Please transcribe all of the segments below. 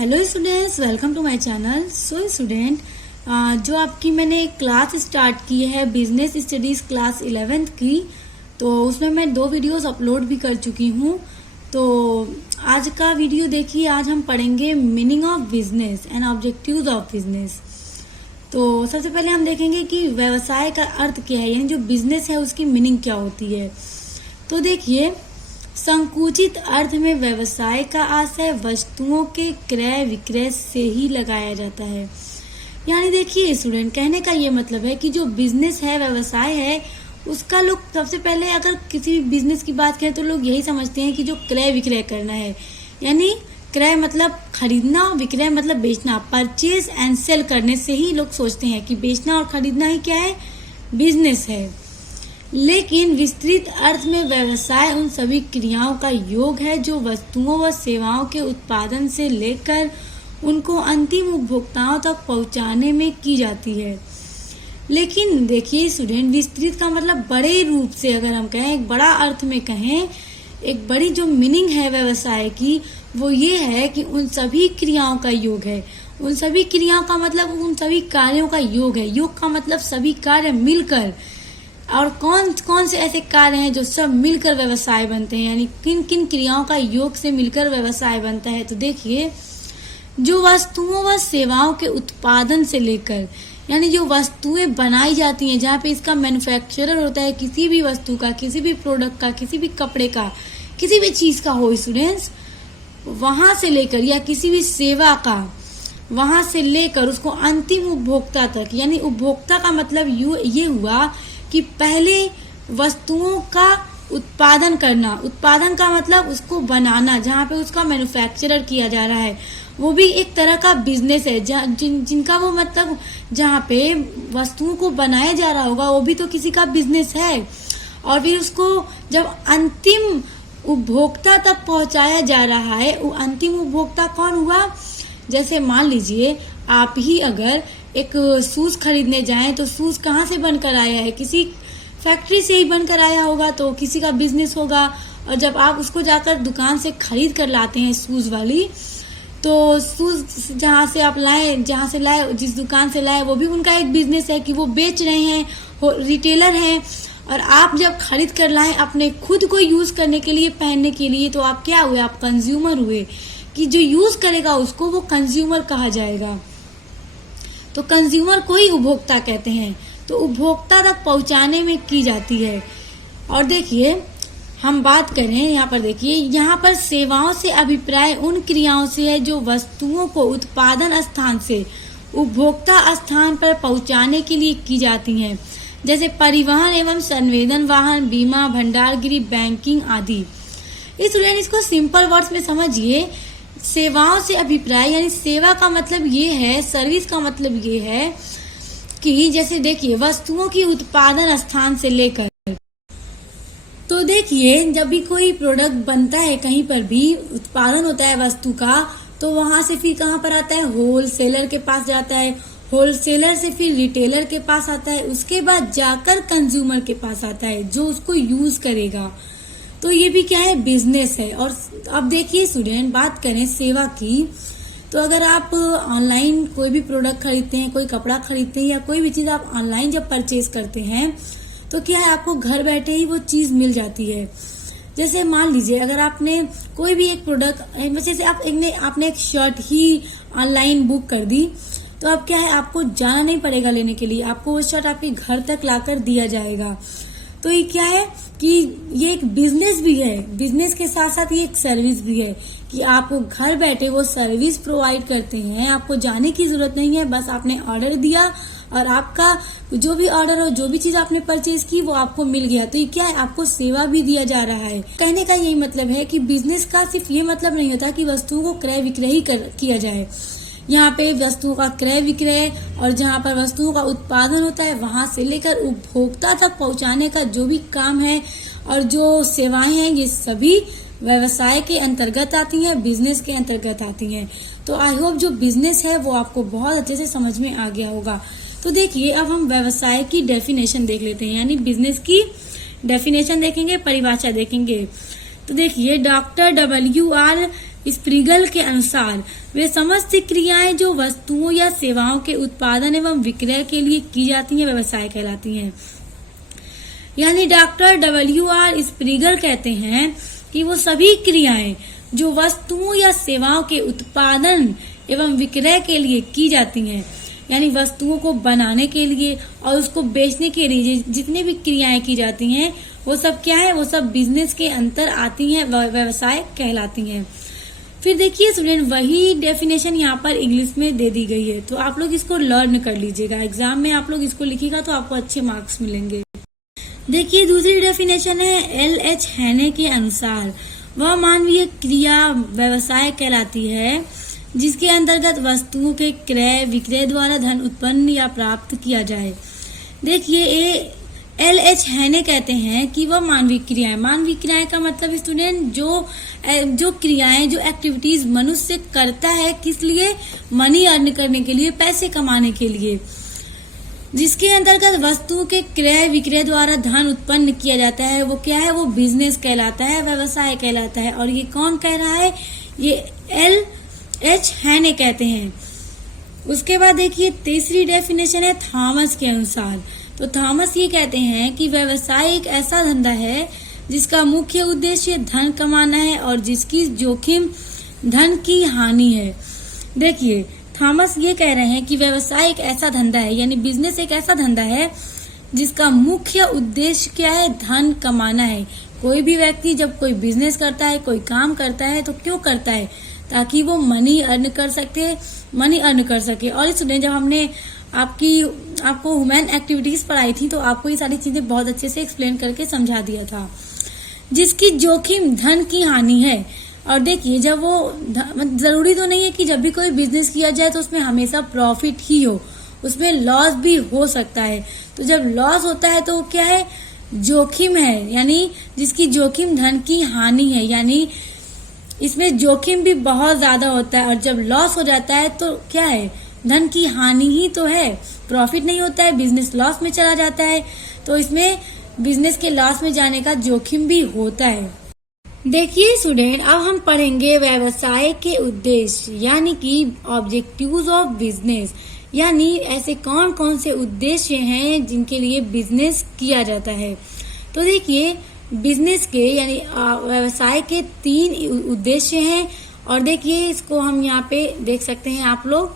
Hello students, welcome to my channel. So student, जो आपकी मैंने क्लास स्टार्ट की है बिजनेस स्टडीज़ क्लास 11th की, तो उसमें मैं 2 वीडियोस अपलोड भी कर चुकी हूँ। तो आज का वीडियो देखिए, आज हम पढ़ेंगे meaning of business and objectives of business. तो सबसे पहले हम देखेंगे कि व्यवसाय का अर्थ क्या है, यानी जो बिजनेस है उसकी मीनिंग क्या होती है। तो देखिए, संकुचित अर्थ में व्यवसाय का आशय वस्तुओं के क्रय विक्रय से ही लगाया जाता है। यानी देखिए स्टूडेंट, कहने का ये मतलब है कि जो बिजनेस है, व्यवसाय है, उसका लोग सबसे पहले अगर किसी भी बिजनेस की बात करें तो लोग यही समझते हैं कि जो क्रय विक्रय करना है, यानी क्रय मतलब खरीदना, विक्रय मतलब बेचना, परचेज एंड सेल करने से ही लोग सोचते हैं कि बेचना और खरीदना ही क्या है, बिजनेस है। लेकिन विस्तृत अर्थ में व्यवसाय उन सभी क्रियाओं का योग है जो वस्तुओं व सेवाओं के उत्पादन से लेकर उनको अंतिम उपभोक्ताओं तक पहुंचाने में की जाती है। लेकिन देखिए स्टूडेंट, विस्तृत का मतलब बड़े रूप से अगर हम कहें, एक बड़ा अर्थ में कहें, एक बड़ी जो मीनिंग है व्यवसाय की, वो ये है कि उन सभी क्रियाओं का योग है। उन सभी क्रियाओं का मतलब उन सभी कार्यों का योग है। योग का मतलब सभी कार्य मिलकर, और कौन कौन से ऐसे कार्य हैं जो सब मिलकर व्यवसाय बनते हैं, यानी किन किन क्रियाओं का योग से मिलकर व्यवसाय बनता है। तो देखिए, जो वस्तुओं व सेवाओं के उत्पादन से लेकर, यानी जो वस्तुएं बनाई जाती हैं, जहाँ पे इसका मैन्युफैक्चरर होता है, किसी भी वस्तु का, किसी भी प्रोडक्ट का, किसी भी कपड़े का, किसी भी चीज का हो स्टूडेंट्स, वहां से लेकर, या किसी भी सेवा का, वहां से लेकर उसको अंतिम उपभोक्ता तक, यानी उपभोक्ता का मतलब ये हुआ कि पहले वस्तुओं का उत्पादन करना, उत्पादन का मतलब उसको बनाना, जहाँ पे उसका मैन्युफैक्चरर किया जा रहा है, वो भी एक तरह का बिजनेस है। जिनका वो मतलब जहाँ पे वस्तुओं को बनाया जा रहा होगा, वो भी तो किसी का बिजनेस है। और फिर उसको जब अंतिम उपभोक्ता तक पहुंचाया जा रहा है, वो अंतिम उपभोक्ता कौन हुआ? जैसे मान लीजिए आप ही अगर एक शूज खरीदने जाएं, तो शूज कहाँ से बनकर आया है? किसी फैक्ट्री से ही बनकर आया होगा, तो किसी का बिजनेस होगा। और जब आप उसको जाकर दुकान से खरीद कर लाते हैं शूज वाली, तो शूज जहाँ से आप लाए, जहाँ से लाए, जिस दुकान से लाए, वो भी उनका एक बिजनेस है कि वो बेच रहे हैं, वो रिटेलर हैं। और आप जब खरीद कर लाए अपने खुद को यूज करने के लिए, पहनने के लिए, तो आप क्या हुए? आप कंज्यूमर हुए, कि जो यूज करेगा उसको वो कंज्यूमर कहा जाएगा। तो कंज्यूमर को ही उपभोक्ता कहते हैं। तो उपभोक्ता तक पहुंचाने में की जाती है। और देखिए, हम बात करें यहाँ पर, देखिए यहाँ पर सेवाओं से अभिप्राय उन क्रियाओं से है जो वस्तुओं को उत्पादन स्थान से उपभोक्ता स्थान पर पहुंचाने के लिए की जाती हैं, जैसे परिवहन एवं संवेदन वाहन, बीमा, भंडारगिरी, बैंकिंग आदि। इसको सिंपल वर्ड्स में समझिए। सेवाओं से अभिप्राय, यानी सेवा का मतलब ये है, सर्विस का मतलब ये है कि जैसे देखिए वस्तुओं की उत्पादन स्थान से लेकर, तो देखिए जब भी कोई प्रोडक्ट बनता है, कहीं पर भी उत्पादन होता है वस्तु का, तो वहां से फिर कहाँ पर आता है? होलसेलर के पास जाता है, होलसेलर से फिर रिटेलर के पास आता है, उसके बाद जाकर कंज्यूमर के पास आता है जो उसको यूज करेगा। तो ये भी क्या है? बिजनेस है। और अब देखिए स्टूडेंट, बात करें सेवा की, तो अगर आप ऑनलाइन कोई भी प्रोडक्ट खरीदते हैं, कोई कपड़ा खरीदते हैं, या कोई भी चीज आप ऑनलाइन जब परचेज करते हैं, तो क्या है, आपको घर बैठे ही वो चीज मिल जाती है। जैसे मान लीजिए अगर आपने कोई भी एक प्रोडक्ट, जैसे आपने एक शर्ट ही ऑनलाइन बुक कर दी, तो अब क्या है, आपको जाना नहीं पड़ेगा लेने के लिए, आपको वो शर्ट आपके घर तक लाकर दिया जाएगा। तो ये क्या है कि ये एक बिजनेस भी है। बिजनेस के साथ साथ ये एक सर्विस भी है कि आप घर बैठे वो सर्विस प्रोवाइड करते हैं। आपको जाने की जरूरत नहीं है, बस आपने ऑर्डर दिया और आपका जो भी ऑर्डर हो, जो भी चीज आपने परचेज की, वो आपको मिल गया। तो ये क्या है, आपको सेवा भी दिया जा रहा है। कहने का यही मतलब है कि बिजनेस का सिर्फ ये मतलब नहीं होता कि वस्तुओं को क्रय विक्रय ही किया जाए। यहाँ पे वस्तुओं का क्रय विक्रय, और जहाँ पर वस्तुओं का उत्पादन होता है, वहां से लेकर उपभोक्ता तक पहुंचाने का जो भी काम है और जो सेवाएं हैं, ये सभी व्यवसाय के अंतर्गत आती हैं, बिजनेस के अंतर्गत आती हैं। तो आई होप जो बिजनेस है वो आपको बहुत अच्छे से समझ में आ गया होगा। तो देखिए, अब हम व्यवसाय की डेफिनेशन देख लेते हैं, यानी बिजनेस की डेफिनेशन देखेंगे, परिभाषा देखेंगे। तो देखिए, डॉक्टर WR स्प्रीगल के अनुसार वे समस्त क्रियाएं जो वस्तुओं या सेवाओं के उत्पादन एवं विक्रय के लिए की जाती हैं व्यवसाय कहलाती हैं। यानी डॉक्टर W.R. स्प्रीगल कहते हैं कि वो सभी क्रियाएं जो वस्तुओं या सेवाओं के उत्पादन एवं विक्रय के लिए की जाती हैं, यानी वस्तुओं को बनाने के लिए और उसको बेचने के लिए जितनी भी क्रियाएं की जाती हैं वो सब क्या है, वो सब बिजनेस के अंतर आती हैं, व्यवसाय कहलाती हैं। फिर देखिए स्टूडेंट, वही डेफिनेशन यहाँ पर इंग्लिश में दे दी गई है, तो आप लोग इसको लर्न कर लीजिएगा। एग्जाम में आप लोग इसको लिखिएगा तो आपको अच्छे मार्क्स मिलेंगे। देखिए दूसरी डेफिनेशन है L.H. हैने के अनुसार वह मानवीय क्रिया व्यवसाय कहलाती है जिसके अंतर्गत वस्तुओं के क्रय विक्रय द्वारा धन उत्पन्न या प्राप्त किया जाए। देखिए L.H. हैने कहते हैं कि वह मानवीय क्रियाएं का मतलब स्टूडेंट जो क्रियाएं जो एक्टिविटीज मनुष्य करता है, किस लिए, मनी अर्न करने के लिए, पैसे कमाने के लिए, जिसके अंतर्गत वस्तुओं के क्रय विक्रय द्वारा धन उत्पन्न किया जाता है, वो क्या है, वो बिजनेस कहलाता है, व्यवसाय कहलाता है। और ये कौन कह रहा है, ये L.H. हैने कहते हैं। उसके बाद देखिए तीसरी डेफिनेशन है थॉमस के अनुसार। तो थॉमस ये कहते हैं कि व्यवसाय एक ऐसा धंधा है जिसका मुख्य उद्देश्य धन कमाना है और जिसकी जोखिम धन की हानि है। देखिए थॉमस ये कह रहे हैं कि व्यवसाय एक ऐसा धंधा है, यानी बिजनेस एक ऐसा धंधा है जिसका मुख्य उद्देश्य क्या है, धन कमाना है। कोई भी व्यक्ति जब कोई बिजनेस करता है, कोई काम करता है तो क्यों करता है, ताकि वो मनी अर्न कर सके। और स्टूडेंट जब हमने आपको ह्यूमन एक्टिविटीज पढ़ाई थी तो आपको ये सारी चीजें बहुत अच्छे से एक्सप्लेन करके समझा दिया था, जिसकी जोखिम धन की हानि है। और देखिए जब वो जरूरी तो नहीं है कि जब भी कोई बिजनेस किया जाए तो उसमें हमेशा प्रॉफिट ही हो, उसमें लॉस भी हो सकता है। तो जब लॉस होता है तो क्या है, जोखिम है, यानी जिसकी जोखिम धन की हानि है, यानी इसमें जोखिम भी बहुत ज्यादा होता है। और जब लॉस हो जाता है तो क्या है, धन की हानि ही तो है, प्रॉफिट नहीं होता है, बिजनेस लॉस में चला जाता है। तो इसमें बिजनेस के लॉस में जाने का जोखिम भी होता है। देखिए स्टूडेंट, अब हम पढ़ेंगे व्यवसाय के उद्देश्य, यानी कि ऑब्जेक्टिव्स ऑफ बिजनेस, यानी ऐसे कौन कौन से उद्देश्य हैं जिनके लिए बिजनेस किया जाता है। तो देखिए बिजनेस के यानी व्यवसाय के 3 उद्देश्य हैं। और देखिए इसको हम यहाँ पे देख सकते हैं आप लोग।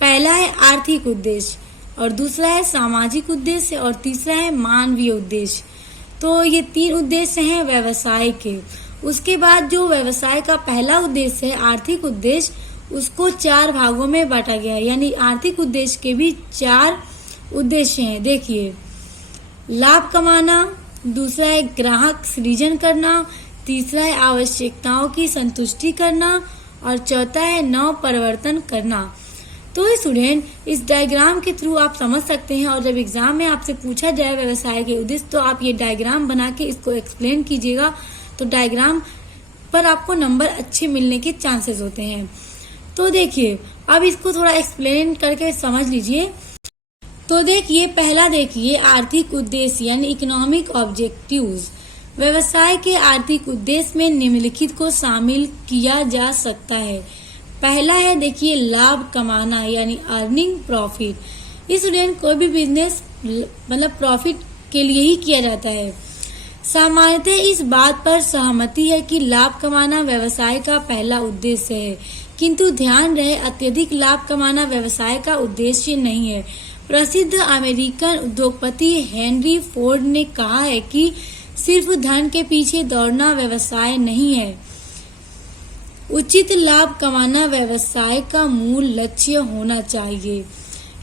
पहला है आर्थिक उद्देश्य, और दूसरा है सामाजिक उद्देश्य, और तीसरा है मानवीय उद्देश्य। तो ये 3 उद्देश्य हैं व्यवसाय के। उसके बाद जो व्यवसाय का पहला उद्देश्य है आर्थिक उद्देश्य, उसको 4 भागों में बांटा गया है, यानी आर्थिक उद्देश्य के भी 4 उद्देश्य हैं। देखिए लाभ कमाना, दूसरा है ग्राहक सृजन करना, तीसरा है आवश्यकताओं की संतुष्टि करना, और चौथा है नव परिवर्तन करना। तो स्टूडेंट इस डायग्राम के थ्रू आप समझ सकते हैं, और जब एग्जाम में आपसे पूछा जाए व्यवसाय के उद्देश्य तो आप ये डायग्राम बना के इसको एक्सप्लेन कीजिएगा, तो डायग्राम पर आपको नंबर अच्छे मिलने के चांसेस होते हैं। तो देखिए अब इसको थोड़ा एक्सप्लेन करके समझ लीजिए। तो देखिए पहला देखिए आर्थिक उद्देश्य यानी इकोनॉमिक ऑब्जेक्टिव्स। व्यवसाय के आर्थिक उद्देश्य में निम्नलिखित को शामिल किया जा सकता है। पहला है देखिए लाभ कमाना यानी अर्निंग प्रॉफिट। स्टूडेंट कोई भी बिजनेस मतलब प्रॉफिट के लिए ही किया जाता है। सामान्यतः इस बात पर सहमति है कि लाभ कमाना व्यवसाय का पहला उद्देश्य है, किंतु ध्यान रहे अत्यधिक लाभ कमाना व्यवसाय का उद्देश्य नहीं है। प्रसिद्ध अमेरिकन उद्योगपति हेनरी फोर्ड ने कहा है कि सिर्फ धन के पीछे दौड़ना व्यवसाय नहीं है, उचित लाभ कमाना व्यवसाय का मूल लक्ष्य होना चाहिए।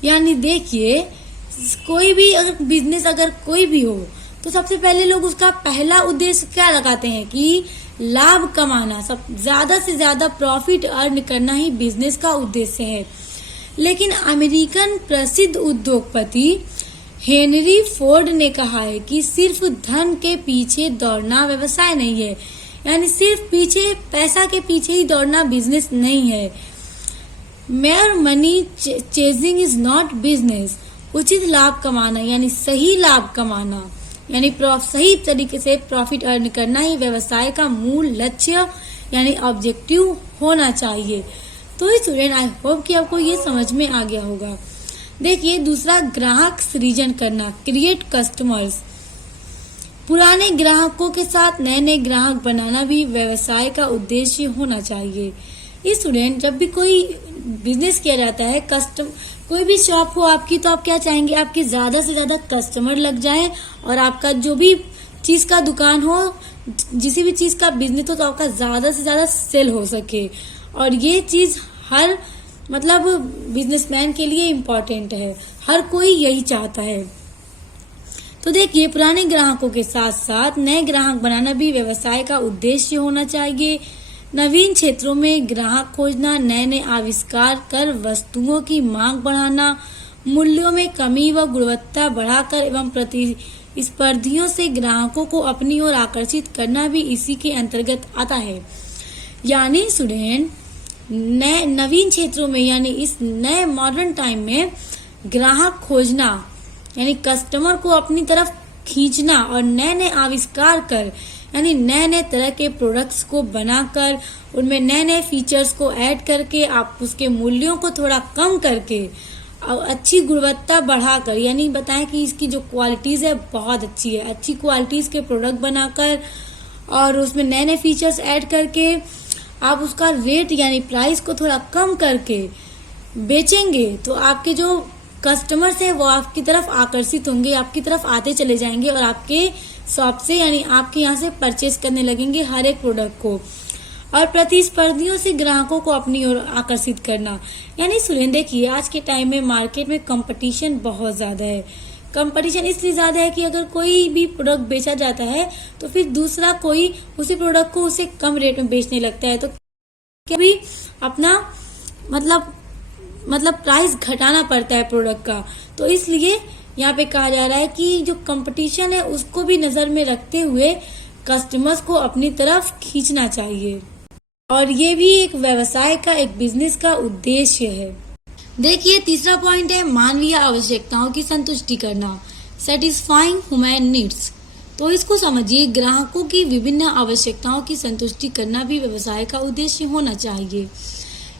यानी देखिए कोई भी अगर बिजनेस अगर कोई भी हो तो सबसे पहले लोग उसका पहला उद्देश्य क्या लगाते हैं कि लाभ कमाना, सब ज्यादा से ज्यादा प्रॉफिट अर्न करना ही बिजनेस का उद्देश्य है। लेकिन अमेरिकन प्रसिद्ध उद्योगपति हेनरी फोर्ड ने कहा है कि सिर्फ धन के पीछे दौड़ना व्यवसाय नहीं है, यानी सिर्फ पीछे पैसा के पीछे ही दौड़ना बिजनेस नहीं है। Mayor money chasing is not business. उचित लाभ कमाना यानी सही लाभ कमाना यानी सही तरीके से प्रॉफिट अर्न करना ही व्यवसाय का मूल लक्ष्य यानी ऑब्जेक्टिव होना चाहिए। तो स्टूडेंट आई होप कि आपको ये समझ में आ गया होगा। देखिए दूसरा, ग्राहक सृजन करना, क्रिएट कस्टमर्स। पुराने ग्राहकों के साथ नए नए ग्राहक बनाना भी व्यवसाय का उद्देश्य होना चाहिए। स्टूडेंट जब भी कोई बिजनेस किया जाता है, कोई भी शॉप हो आपकी, तो आप क्या चाहेंगे, आपके ज्यादा से ज्यादा कस्टमर लग जाएं और आपका जो भी चीज का दुकान हो, जिस भी चीज का बिजनेस हो, तो आपका ज्यादा से ज्यादा सेल हो सके। और ये चीज हर बिजनेसमैन के लिए इम्पोर्टेंट है, हर कोई यही चाहता है। तो देखिए पुराने ग्राहकों के साथ साथ नए ग्राहक बनाना भी व्यवसाय का उद्देश्य होना चाहिए। नवीन क्षेत्रों में ग्राहक खोजना, नए नए आविष्कार कर वस्तुओं की मांग बढ़ाना, मूल्यों में कमी व गुणवत्ता बढ़ाकर एवं प्रतिस्पर्धियों से ग्राहकों को अपनी ओर आकर्षित करना भी इसी के अंतर्गत आता है। यानी स्टूडेंट नवीन क्षेत्रों में यानी इस नए मॉडर्न टाइम में ग्राहक खोजना यानी कस्टमर को अपनी तरफ खींचना और नए नए आविष्कार कर यानी नए नए तरह के प्रोडक्ट्स को बनाकर उनमें नए नए फीचर्स को ऐड करके आप उसके मूल्यों को थोड़ा कम करके और अच्छी गुणवत्ता बढ़ाकर यानी बताएं कि इसकी जो क्वालिटीज है बहुत अच्छी है, अच्छी क्वालिटीज के प्रोडक्ट बनाकर और उसमें नए नए फीचर्स ऐड करके आप उसका रेट यानी प्राइस को थोड़ा कम करके बेचेंगे तो आपके जो कस्टमर्स हैं वो आपकी तरफ आकर्षित होंगे, आपकी तरफ आते चले जाएंगे और आपके शॉप से यानी आपके यहाँ से परचेज करने लगेंगे हर एक प्रोडक्ट को। और प्रतिस्पर्धियों से ग्राहकों को अपनी ओर आकर्षित करना यानी सुरेंद्र देखिए आज के टाइम में मार्केट में कंपटीशन बहुत ज्यादा है। कंपटीशन इसलिए ज्यादा है कि अगर कोई भी प्रोडक्ट बेचा जाता है तो फिर दूसरा कोई उसी प्रोडक्ट को उसे कम रेट में बेचने लगता है, तो कभी अपना मतलब प्राइस घटाना पड़ता है प्रोडक्ट का। तो इसलिए यहाँ पे कहा जा रहा है कि जो कंपटीशन है उसको भी नजर में रखते हुए कस्टमर्स को अपनी तरफ खींचना चाहिए और ये भी एक व्यवसाय का, एक बिजनेस का उद्देश्य है। देखिए तीसरा पॉइंट है मानवीय आवश्यकताओं की संतुष्टि करना, सेटिस्फाइंग ह्यूमन नीड्स। तो इसको समझिए, ग्राहकों की विभिन्न आवश्यकताओं की संतुष्टि करना भी व्यवसाय का उद्देश्य होना चाहिए।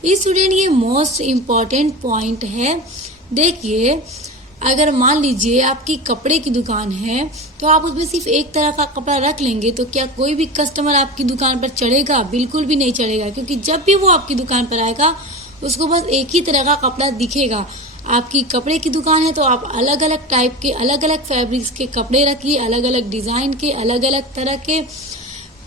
स्टूडेंट ये मोस्ट इम्पॉर्टेंट पॉइंट है। देखिए अगर मान लीजिए आपकी कपड़े की दुकान है तो आप उसमें सिर्फ एक तरह का कपड़ा रख लेंगे तो क्या कोई भी कस्टमर आपकी दुकान पर चढ़ेगा? बिल्कुल भी नहीं चढ़ेगा, क्योंकि जब भी वो आपकी दुकान पर आएगा उसको बस एक ही तरह का कपड़ा दिखेगा। आपकी कपड़े की दुकान है तो आप अलग अलग टाइप के, अलग अलग फैब्रिक्स के कपड़े रखिए, अलग अलग डिजाइन के, अलग अलग तरह के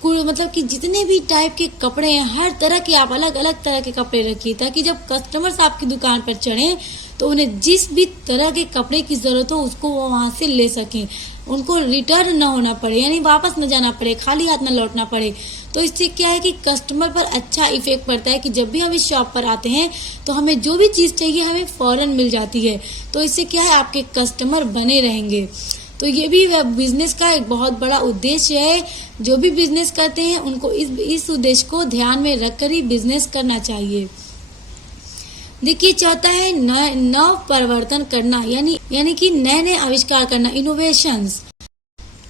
कि जितने भी टाइप के कपड़े हैं हर तरह के आप अलग अलग तरह के कपड़े रखिए, ताकि जब कस्टमर्स आपकी दुकान पर चढ़ें तो उन्हें जिस भी तरह के कपड़े की जरूरत हो उसको वो वहां से ले सकें, उनको रिटर्न न होना पड़े यानी वापस न जाना पड़े, खाली हाथ न लौटना पड़े। तो इससे क्या है कि कस्टमर पर अच्छा इफेक्ट पड़ता है कि जब भी हम इस शॉप पर आते हैं तो हमें जो भी चीज चाहिए हमें फौरन मिल जाती है। तो इससे क्या है आपके कस्टमर बने रहेंगे। तो ये भी बिजनेस का एक बहुत बड़ा उद्देश्य है। जो भी बिजनेस करते हैं उनको इस उद्देश्य को ध्यान में रखकर ही बिजनेस करना चाहिए। देखिए चौथा है नव परिवर्तन करना यानी कि नए नए आविष्कार करना, इनोवेशंस।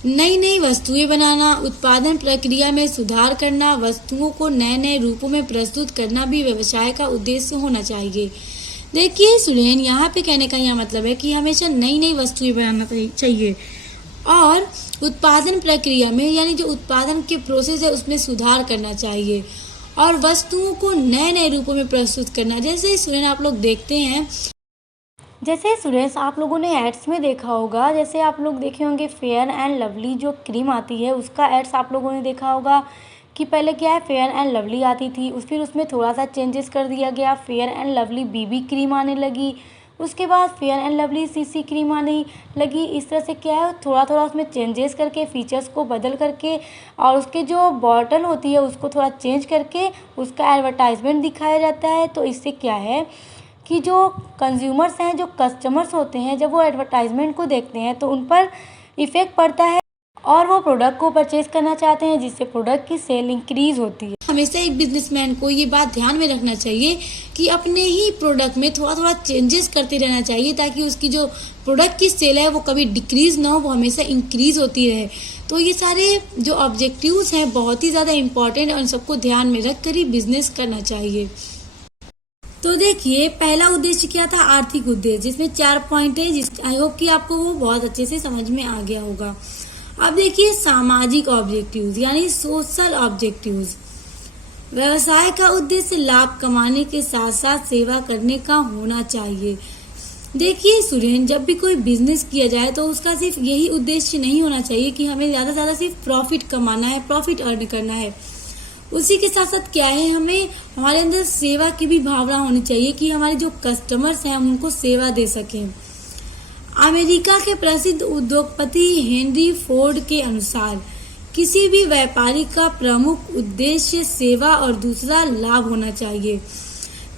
नई नई वस्तुएं बनाना, उत्पादन प्रक्रिया में सुधार करना, वस्तुओं को नए नए रूपों में प्रस्तुत करना भी व्यवसाय का उद्देश्य होना चाहिए। देखिए स्टूडेंट यहाँ पे कहने का यह मतलब है कि हमेशा नई नई वस्तुएं बनाना चाहिए और उत्पादन प्रक्रिया में यानी जो उत्पादन के प्रोसेस है उसमें सुधार करना चाहिए और वस्तुओं को नए नए रूपों में प्रस्तुत करना। जैसे स्टूडेंट आप लोग देखते हैं, जैसे स्टूडेंट्स आप लोगों ने एड्स में देखा होगा, जैसे आप लोग देखे होंगे फेयर एंड लवली जो क्रीम आती है उसका एड्स आप लोगों ने देखा होगा कि पहले क्या है फेयर एंड लवली आती थी, फिर उसमें थोड़ा सा चेंजेस कर दिया गया, fair and lovely BB cream आने लगी, उसके बाद fair and lovely CC cream आने लगी। इस तरह से क्या है थोड़ा थोड़ा उसमें चेंजेस करके फीचर्स को बदल करके और उसके जो बॉटल होती है उसको थोड़ा चेंज करके उसका एडवर्टाइजमेंट दिखाया जाता है। तो इससे क्या है कि जो कंज्यूमर्स हैं, जो कस्टमर्स होते हैं, जब वो एडवर्टाइजमेंट को देखते हैं तो उन पर इफ़ेक्ट पड़ता है और वो प्रोडक्ट को परचेज करना चाहते हैं, जिससे प्रोडक्ट की सेल इंक्रीज होती है। हमेशा एक बिजनेसमैन को ये बात ध्यान में रखना चाहिए कि अपने ही प्रोडक्ट में थोड़ा थोड़ा चेंजेस करते रहना चाहिए, ताकि उसकी जो प्रोडक्ट की सेल है वो कभी डिक्रीज ना हो, वो हमेशा इंक्रीज होती रहे। तो ये सारे जो ऑब्जेक्टिव्स हैं बहुत ही ज़्यादा इंपॉर्टेंट है और सबको ध्यान में रख कर ही बिजनेस करना चाहिए। तो देखिए, पहला उद्देश्य क्या था? आर्थिक उद्देश्य, जिसमें 4 पॉइंट है, आई होप कि आपको वो बहुत अच्छे से समझ में आ गया होगा। अब देखिए सामाजिक ऑब्जेक्टिव्स यानी सोशल ऑब्जेक्टिव्स। व्यवसाय का उद्देश्य लाभ कमाने के साथ साथ सेवा करने का होना चाहिए। देखिए स्टूडेंट, जब भी कोई बिजनेस किया जाए तो उसका सिर्फ यही उद्देश्य नहीं होना चाहिए कि हमें ज्यादा से ज्यादा सिर्फ प्रॉफिट कमाना है, प्रॉफिट अर्न करना है। उसी के साथ साथ क्या है, हमें हमारे अंदर सेवा की भी भावना होनी चाहिए कि हमारे जो कस्टमर्स हैं हम उनको सेवा दे सकें। अमेरिका के प्रसिद्ध उद्योगपति हेनरी फोर्ड के अनुसार किसी भी व्यापारी का प्रमुख उद्देश्य सेवा और दूसरा लाभ होना चाहिए।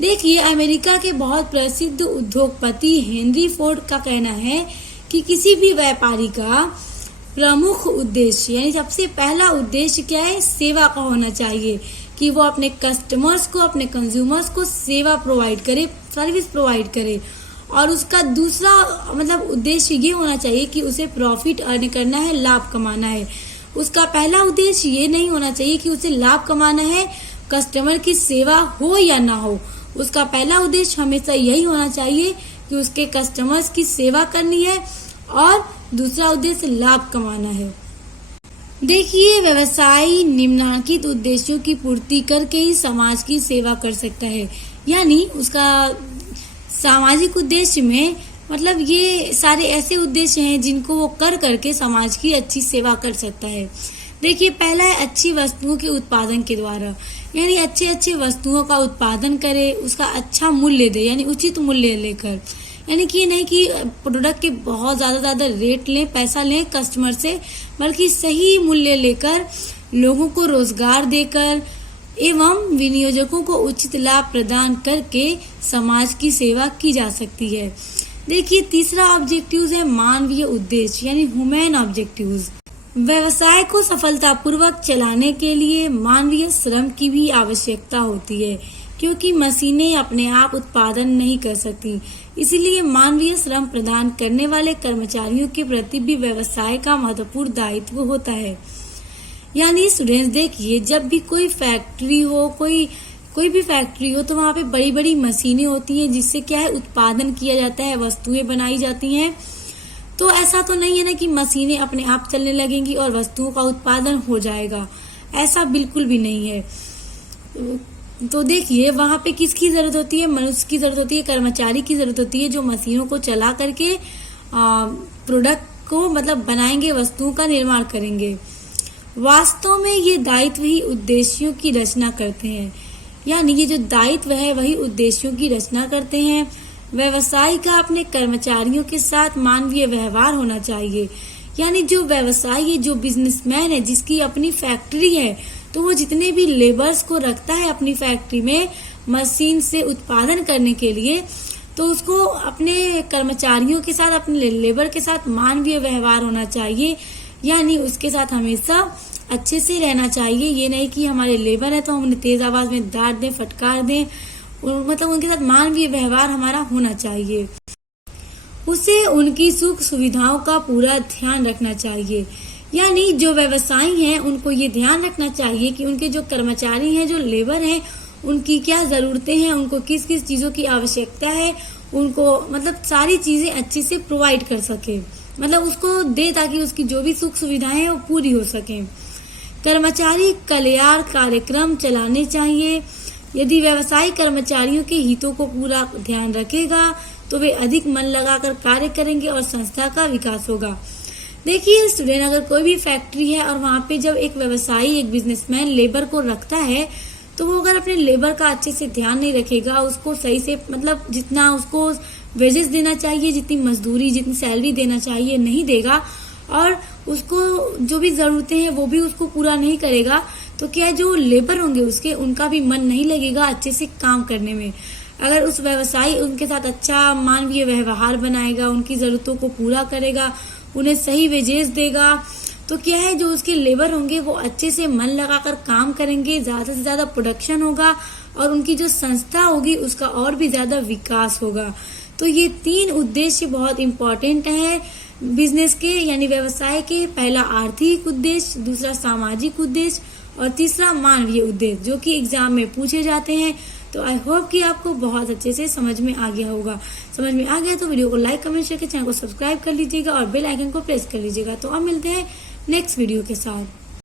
देखिए, अमेरिका के बहुत प्रसिद्ध उद्योगपति हेनरी फोर्ड का कहना है कि किसी भी व्यापारी का प्रमुख उद्देश्य यानी सबसे पहला उद्देश्य क्या है? सेवा का होना चाहिए, कि वो अपने कस्टमर्स को, अपने कंज्यूमर्स को सेवा प्रोवाइड करे, सर्विस प्रोवाइड करे। और उसका दूसरा उद्देश्य ये होना चाहिए कि उसे प्रॉफिट अर्न करना है, लाभ कमाना है। उसका पहला उद्देश्य ये नहीं होना चाहिए कि उसे लाभ कमाना है, कस्टमर की सेवा हो या ना हो। उसका पहला उद्देश्य हमेशा यही होना चाहिए कि उसके कस्टमर्स की सेवा करनी है और दूसरा उद्देश्य लाभ कमाना है। देखिए, व्यवसाय निम्नलिखित उद्देश्यों की पूर्ति करके ही समाज की सेवा कर सकता है। यानी उसका सामाजिक उद्देश्य में ये सारे ऐसे उद्देश्य हैं जिनको वो कर करके समाज की अच्छी सेवा कर सकता है। देखिए, पहला है अच्छी वस्तुओं के उत्पादन के द्वारा, यानी अच्छे वस्तुओं का उत्पादन करे, उसका अच्छा मूल्य दे, यानी उचित मूल्य लेकर। यानी कि नहीं कि प्रोडक्ट के बहुत ज्यादा रेट लें, पैसा लें कस्टमर से, बल्कि सही मूल्य लेकर लोगों को रोजगार देकर एवं विनियोजकों को उचित लाभ प्रदान करके समाज की सेवा की जा सकती है। देखिए, तीसरा ऑब्जेक्टिव्स है मानवीय उद्देश्य यानी ह्यूमन ऑब्जेक्टिव्स। व्यवसाय को सफलतापूर्वक चलाने के लिए मानवीय श्रम की भी आवश्यकता होती है, क्योंकि मशीनें अपने आप उत्पादन नहीं कर सकती। इसीलिए मानवीय श्रम प्रदान करने वाले कर्मचारियों के प्रति भी व्यवसाय का महत्वपूर्ण दायित्व होता है। यानी स्टूडेंट्स, देखिए, जब भी कोई फैक्ट्री हो, कोई भी फैक्ट्री हो, तो वहाँ पे बड़ी बड़ी मशीनें होती हैं जिससे क्या है उत्पादन किया जाता है, वस्तुएं बनाई जाती हैं। तो ऐसा तो नहीं है ना कि मशीनें अपने आप चलने लगेंगी और वस्तुओं का उत्पादन हो जाएगा, ऐसा बिल्कुल भी नहीं है। तो देखिए, वहां पे किसकी जरूरत होती है? मनुष्य की जरूरत होती है, कर्मचारी की जरूरत होती है, जो मशीनों को चला करके प्रोडक्ट को बनाएंगे, वस्तुओं का निर्माण करेंगे। वास्तव में ये दायित्व ही उद्देश्यों की रचना करते हैं। यानी ये जो दायित्व है वही उद्देश्यों की रचना करते हैं। व्यवसाय का अपने कर्मचारियों के साथ मानवीय व्यवहार होना चाहिए। यानी जो व्यवसायी, जो बिजनेसमैन है, जिसकी अपनी फैक्ट्री है, तो वो जितने भी लेबर्स को रखता है अपनी फैक्ट्री में मशीन से उत्पादन करने के लिए, तो उसको अपने कर्मचारियों के साथ, अपने लेबर के साथ मानवीय व्यवहार होना चाहिए। यानी उसके साथ हमेशा अच्छे से रहना चाहिए। ये नहीं कि हमारे लेबर है तो हम उन्हें तेज आवाज में डांट दें, फटकार दें। उनके साथ मानवीय व्यवहार हमारा होना चाहिए। उसे उनकी सुख सुविधाओं का पूरा ध्यान रखना चाहिए। यानी जो व्यवसायी हैं उनको ये ध्यान रखना चाहिए कि उनके जो कर्मचारी हैं, जो लेबर हैं, उनकी क्या जरूरतें हैं, उनको किस किस चीजों की आवश्यकता है, उनको सारी चीजें अच्छे से प्रोवाइड कर सके, उसको दे, ताकि उसकी जो भी सुख सुविधाएं हैं वो पूरी हो सके। कर्मचारी कल्याण कार्यक्रम चलाने चाहिए। यदि व्यवसायी कर्मचारियों के हितों को पूरा ध्यान रखेगा तो वे अधिक मन लगाकर कार्य करेंगे और संस्था का विकास होगा। देखिए स्टूडेंट, अगर कोई भी फैक्ट्री है और वहाँ पे जब एक व्यवसायी, एक बिजनेसमैन लेबर को रखता है, तो वो अगर अपने लेबर का अच्छे से ध्यान नहीं रखेगा, उसको सही से जितना उसको वेजेस देना चाहिए, जितनी मजदूरी, जितनी सैलरी देना चाहिए नहीं देगा, और उसको जो भी जरूरतें हैं वो भी उसको पूरा नहीं करेगा, तो क्या जो लेबर होंगे उसके, उनका भी मन नहीं लगेगा अच्छे से काम करने में। अगर उस व्यवसायी उनके साथ अच्छा मानवीय व्यवहार बनाएगा, उनकी जरूरतों को पूरा करेगा, उन्हें सही वेजेस देगा, तो क्या है, जो उसके लेबर होंगे वो अच्छे से मन लगाकर काम करेंगे, ज्यादा से ज्यादा प्रोडक्शन होगा और उनकी जो संस्था होगी उसका और भी ज्यादा विकास होगा। तो ये 3 उद्देश्य बहुत इंपॉर्टेंट है बिजनेस के यानी व्यवसाय के। पहला आर्थिक उद्देश्य, दूसरा सामाजिक उद्देश्य और तीसरा मानवीय उद्देश्य, जो कि एग्जाम में पूछे जाते हैं। तो आई होप कि आपको बहुत अच्छे से समझ में आ गया होगा। समझ में आ गया तो वीडियो को लाइक, कमेंट, शेयर, चैनल को सब्सक्राइब कर लीजिएगा और बेल आइकन को प्रेस कर लीजिएगा। तो अब मिलते हैं नेक्स्ट वीडियो के साथ।